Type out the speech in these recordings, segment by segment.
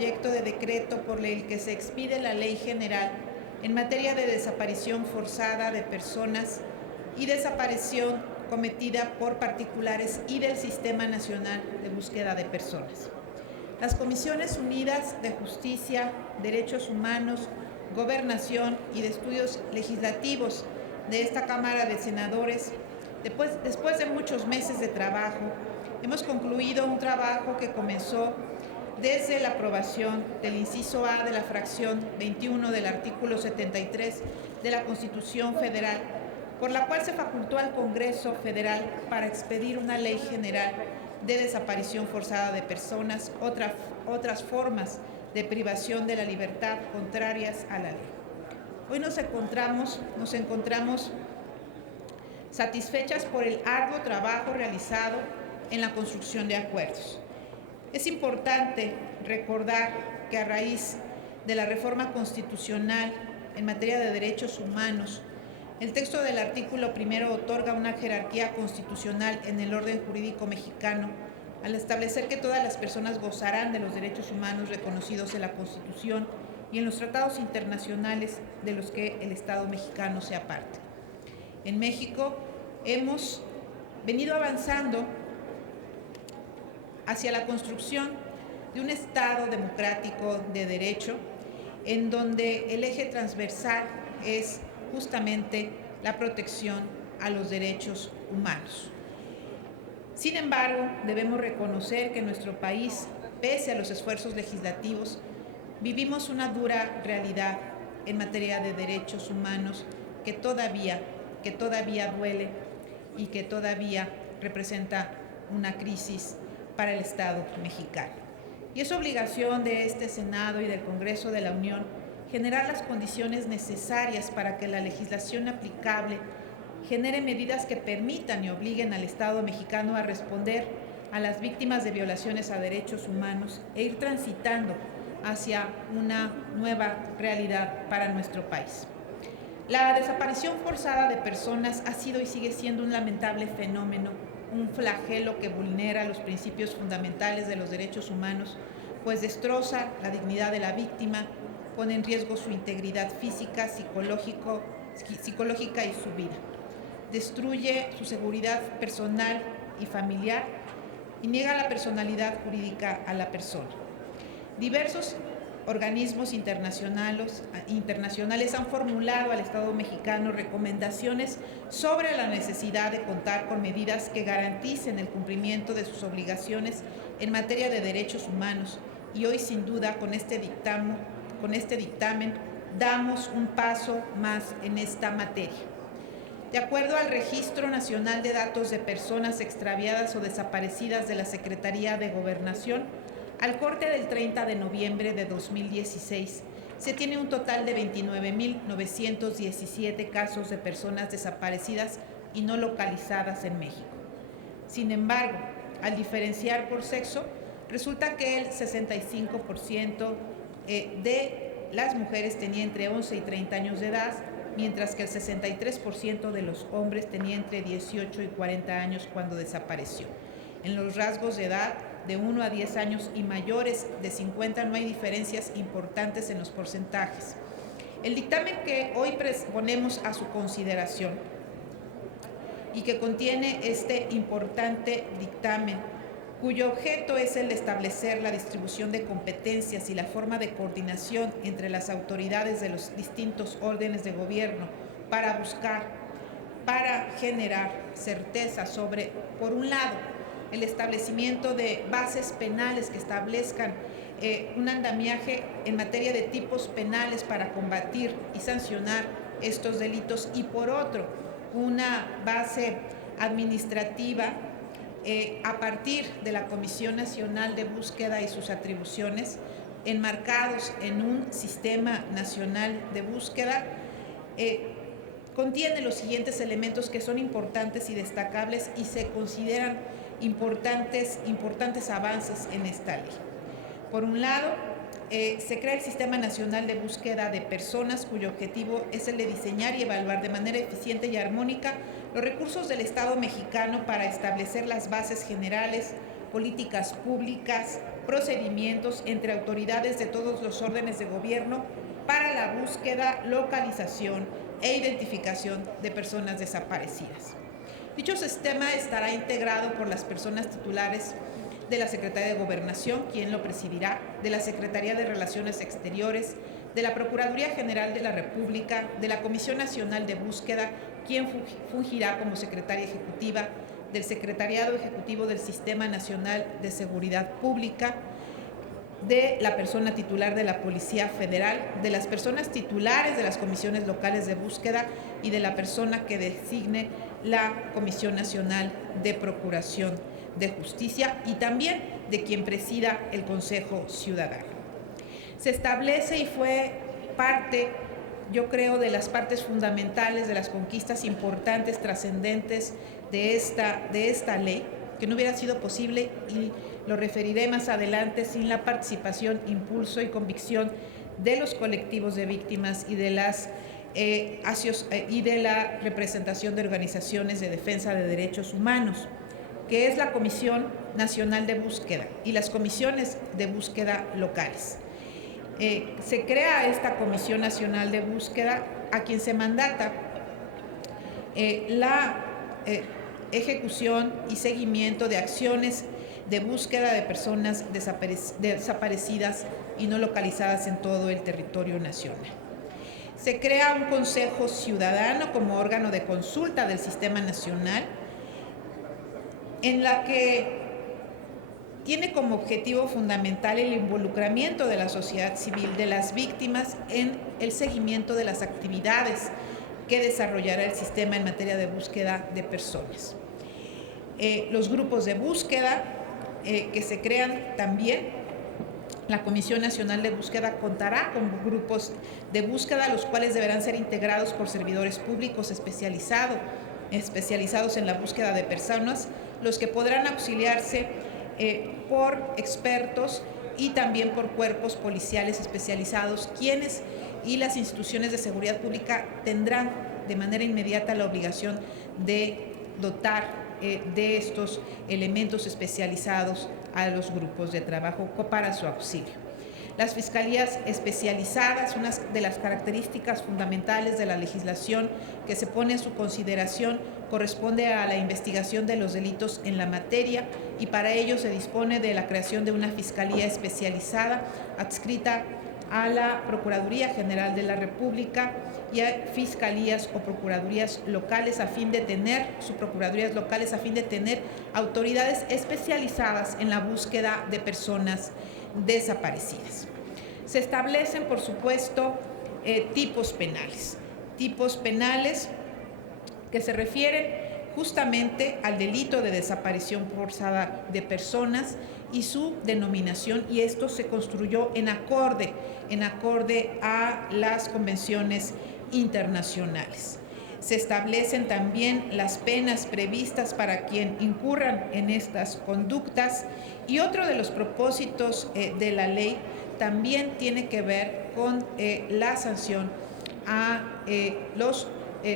Proyecto de decreto por el que se expide la Ley General en materia de desaparición forzada de personas y desaparición cometida por particulares y del Sistema Nacional de Búsqueda de Personas. Las Comisiones Unidas de Justicia, Derechos Humanos, Gobernación y de Estudios Legislativos de esta Cámara de Senadores, después de muchos meses de trabajo, hemos concluido un trabajo que comenzó desde la aprobación del inciso A de la fracción 21 del artículo 73 de la Constitución Federal, por la cual se facultó al Congreso Federal para expedir una ley general de desaparición forzada de personas, otras formas de privación de la libertad contrarias a la ley. Hoy nos encontramos satisfechas por el arduo trabajo realizado en la construcción de acuerdos. Es importante recordar que a raíz de la reforma constitucional en materia de derechos humanos, el texto del artículo primero otorga una jerarquía constitucional en el orden jurídico mexicano al establecer que todas las personas gozarán de los derechos humanos reconocidos en la Constitución y en los tratados internacionales de los que el Estado mexicano sea parte. En México hemos venido avanzando hacia la construcción de un Estado democrático de derecho, en donde el eje transversal es justamente la protección a los derechos humanos. Sin embargo, debemos reconocer que en nuestro país, pese a los esfuerzos legislativos, vivimos una dura realidad en materia de derechos humanos que todavía duele y que todavía representa una crisis para el Estado mexicano. Y es obligación de este Senado y del Congreso de la Unión generar las condiciones necesarias para que la legislación aplicable genere medidas que permitan y obliguen al Estado mexicano a responder a las víctimas de violaciones a derechos humanos e ir transitando hacia una nueva realidad para nuestro país. La desaparición forzada de personas ha sido y sigue siendo un lamentable fenómeno, un flagelo que vulnera los principios fundamentales de los derechos humanos, pues destroza la dignidad de la víctima, pone en riesgo su integridad física, psicológica y su vida. Destruye su seguridad personal y familiar y niega la personalidad jurídica a la persona. Diversos organismos internacionales han formulado al Estado mexicano recomendaciones sobre la necesidad de contar con medidas que garanticen el cumplimiento de sus obligaciones en materia de derechos humanos, y hoy sin duda con este dictamen damos un paso más en esta materia. De acuerdo al Registro Nacional de Datos de Personas Extraviadas o Desaparecidas de la Secretaría de Gobernación, al corte del 30 de noviembre de 2016, se tiene un total de 29.917 casos de personas desaparecidas y no localizadas en México. Sin embargo, al diferenciar por sexo, resulta que el 65% de las mujeres tenía entre 11 y 30 años de edad, mientras que el 63% de los hombres tenía entre 18 y 40 años cuando desapareció. En los rasgos de edad, de 1 a 10 años y mayores de 50 no hay diferencias importantes en los porcentajes. El dictamen que hoy ponemos a su consideración y que contiene este importante dictamen, cuyo objeto es el de establecer la distribución de competencias y la forma de coordinación entre las autoridades de los distintos órdenes de gobierno para generar certeza sobre, por un lado, el establecimiento de bases penales que establezcan un andamiaje en materia de tipos penales para combatir y sancionar estos delitos, y por otro, una base administrativa a partir de la Comisión Nacional de Búsqueda y sus atribuciones, enmarcados en un sistema nacional de búsqueda. Contiene los siguientes elementos que son importantes y destacables y se consideran importantes avances en esta ley. Por un lado, se crea el Sistema Nacional de Búsqueda de Personas, cuyo objetivo es el de diseñar y evaluar de manera eficiente y armónica los recursos del Estado mexicano para establecer las bases generales, políticas públicas, procedimientos entre autoridades de todos los órdenes de gobierno para la búsqueda, localización e identificación de personas desaparecidas. Dicho sistema estará integrado por las personas titulares de la Secretaría de Gobernación, quien lo presidirá, de la Secretaría de Relaciones Exteriores, de la Procuraduría General de la República, de la Comisión Nacional de Búsqueda, quien fungirá como secretaria ejecutiva, del Secretariado Ejecutivo del Sistema Nacional de Seguridad Pública, de la persona titular de la Policía Federal, de las personas titulares de las comisiones locales de búsqueda y de la persona que designe la Comisión Nacional de Procuración de Justicia y también de quien presida el Consejo Ciudadano. Se establece y fue parte, yo creo, de las partes fundamentales de las conquistas importantes, trascendentes de esta ley, que no hubiera sido posible, y lo referiré más adelante, sin la participación, impulso y convicción de los colectivos de víctimas y de la representación de organizaciones de defensa de derechos humanos, que es la Comisión Nacional de Búsqueda y las comisiones de búsqueda locales. Se crea esta Comisión Nacional de Búsqueda, a quien se mandata la ejecución y seguimiento de acciones de búsqueda de personas desaparecidas y no localizadas en todo el territorio nacional. Se crea un Consejo Ciudadano como órgano de consulta del Sistema Nacional, en la que tiene como objetivo fundamental el involucramiento de la sociedad civil, de las víctimas, en el seguimiento de las actividades que desarrollará el sistema en materia de búsqueda de personas. Los grupos de búsqueda que se crean también, la Comisión Nacional de Búsqueda contará con grupos de búsqueda, los cuales deberán ser integrados por servidores públicos especializados en la búsqueda de personas, los que podrán auxiliarse por expertos y también por cuerpos policiales especializados, quienes y las instituciones de seguridad pública tendrán de manera inmediata la obligación de dotar de estos elementos especializados a los grupos de trabajo para su auxilio. Las fiscalías especializadas, una de las características fundamentales de la legislación que se pone a su consideración, corresponde a la investigación de los delitos en la materia, y para ello se dispone de la creación de una fiscalía especializada adscrita a la Procuraduría General de la República y a fiscalías o procuradurías locales a fin de tener autoridades especializadas en la búsqueda de personas desaparecidas. Se establecen, por supuesto, tipos penales que se refieren justamente al delito de desaparición forzada de personas y su denominación, y esto se construyó en acorde a las convenciones internacionales. Se establecen también las penas previstas para quien incurran en estas conductas, y otro de los propósitos de la ley también tiene que ver con la sanción a los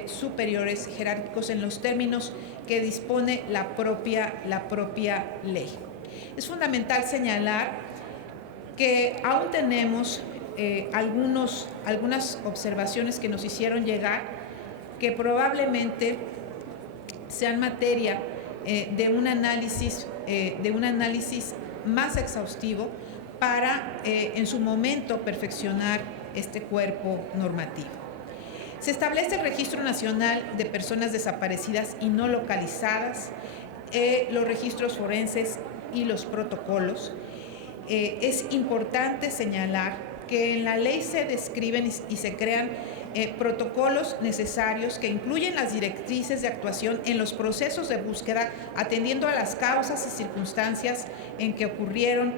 superiores jerárquicos en los términos que dispone la propia ley. Es fundamental señalar que aún tenemos algunas observaciones que nos hicieron llegar, que probablemente sean materia de un análisis más exhaustivo para en su momento perfeccionar este cuerpo normativo. Se establece el Registro Nacional de Personas Desaparecidas y No Localizadas, los registros forenses y los protocolos. Es importante señalar que en la ley se describen y se crean protocolos necesarios que incluyen las directrices de actuación en los procesos de búsqueda, atendiendo a las causas y circunstancias en que ocurrieron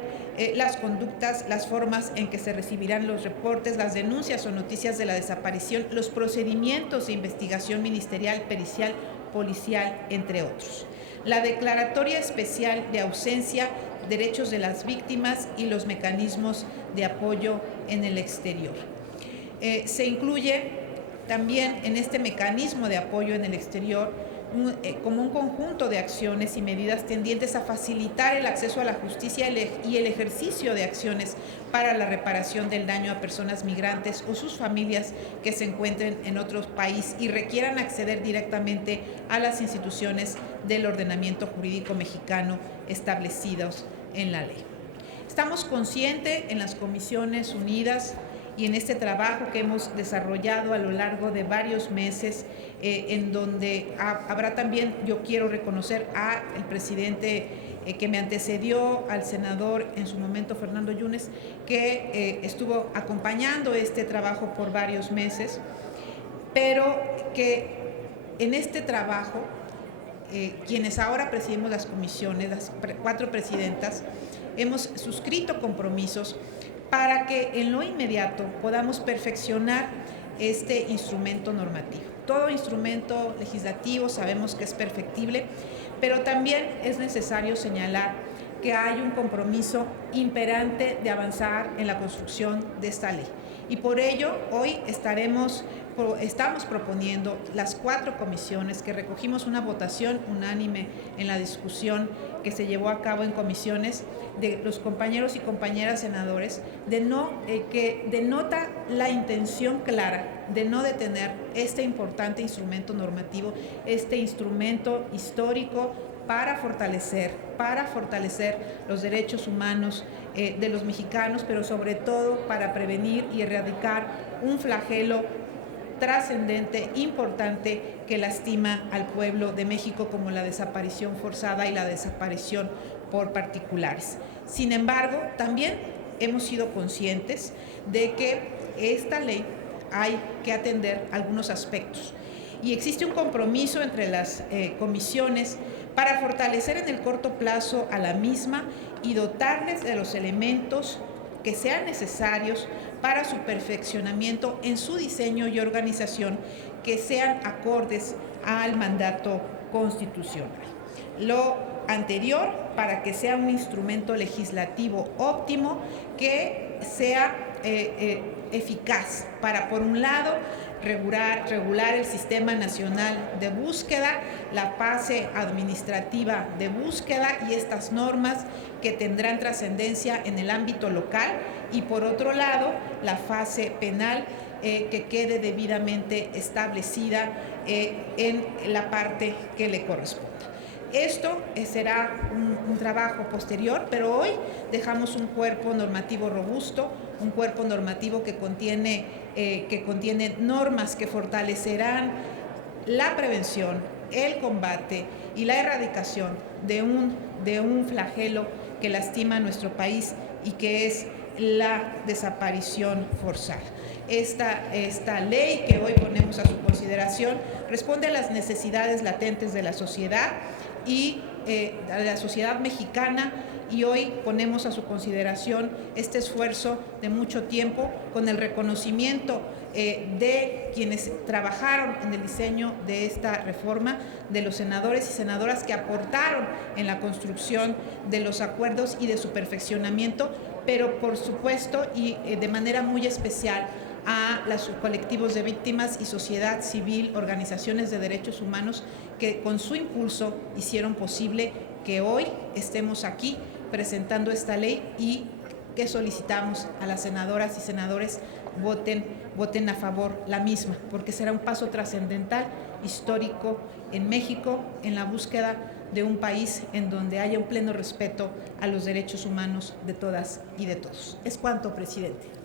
las conductas, las formas en que se recibirán los reportes, las denuncias o noticias de la desaparición, los procedimientos de investigación ministerial, pericial, policial, entre otros. La declaratoria especial de ausencia, derechos de las víctimas y los mecanismos de apoyo en el exterior. Se incluye también en este mecanismo de apoyo en el exterior como un conjunto de acciones y medidas tendientes a facilitar el acceso a la justicia y el ejercicio de acciones para la reparación del daño a personas migrantes o sus familias que se encuentren en otro país y requieran acceder directamente a las instituciones del ordenamiento jurídico mexicano establecidos en la ley. Estamos conscientes en las Comisiones Unidas y en este trabajo que hemos desarrollado a lo largo de varios meses, en donde habrá también, yo quiero reconocer al presidente que me antecedió, al senador en su momento Fernando Yunes, que estuvo acompañando este trabajo por varios meses, pero que en este trabajo, quienes ahora presidimos las comisiones, las 4 presidentas, hemos suscrito compromisos para que en lo inmediato podamos perfeccionar este instrumento normativo. Todo instrumento legislativo sabemos que es perfectible, pero también es necesario señalar que hay un compromiso imperante de avanzar en la construcción de esta ley. Y por ello, hoy estamos proponiendo las 4 comisiones que recogimos una votación unánime en la discusión que se llevó a cabo en comisiones de los compañeros y compañeras senadores, que denota la intención clara de no detener este importante instrumento normativo, este instrumento histórico para fortalecer los derechos humanos de los mexicanos, pero sobre todo para prevenir y erradicar un flagelo trascendente, importante, que lastima al pueblo de México, como la desaparición forzada y la desaparición por particulares. Sin embargo, también hemos sido conscientes de que esta ley hay que atender algunos aspectos. Y existe un compromiso entre las comisiones para fortalecer en el corto plazo a la misma y dotarles de los elementos que sean necesarios para su perfeccionamiento en su diseño y organización, que sean acordes al mandato constitucional. Lo anterior para que sea un instrumento legislativo óptimo que sea eficaz para, por un lado, regular el Sistema Nacional de Búsqueda, la fase administrativa de búsqueda y estas normas que tendrán trascendencia en el ámbito local, y por otro lado, la fase penal que quede debidamente establecida en la parte que le corresponda. Esto será un trabajo posterior, pero hoy dejamos un cuerpo normativo robusto, un cuerpo normativo que contiene normas que fortalecerán la prevención, el combate y la erradicación de un flagelo que lastima a nuestro país y que es la desaparición forzada. Esta ley que hoy ponemos a su consideración responde a las necesidades latentes de la sociedad y a la sociedad mexicana, y hoy ponemos a su consideración este esfuerzo de mucho tiempo con el reconocimiento de quienes trabajaron en el diseño de esta reforma, de los senadores y senadoras que aportaron en la construcción de los acuerdos y de su perfeccionamiento, pero por supuesto y de manera muy especial a los colectivos de víctimas y sociedad civil, organizaciones de derechos humanos que con su impulso hicieron posible que hoy estemos aquí presentando esta ley, y que solicitamos a las senadoras y senadores voten a favor la misma, porque será un paso trascendental, histórico en México, en la búsqueda de un país en donde haya un pleno respeto a los derechos humanos de todas y de todos. Es cuanto, presidente.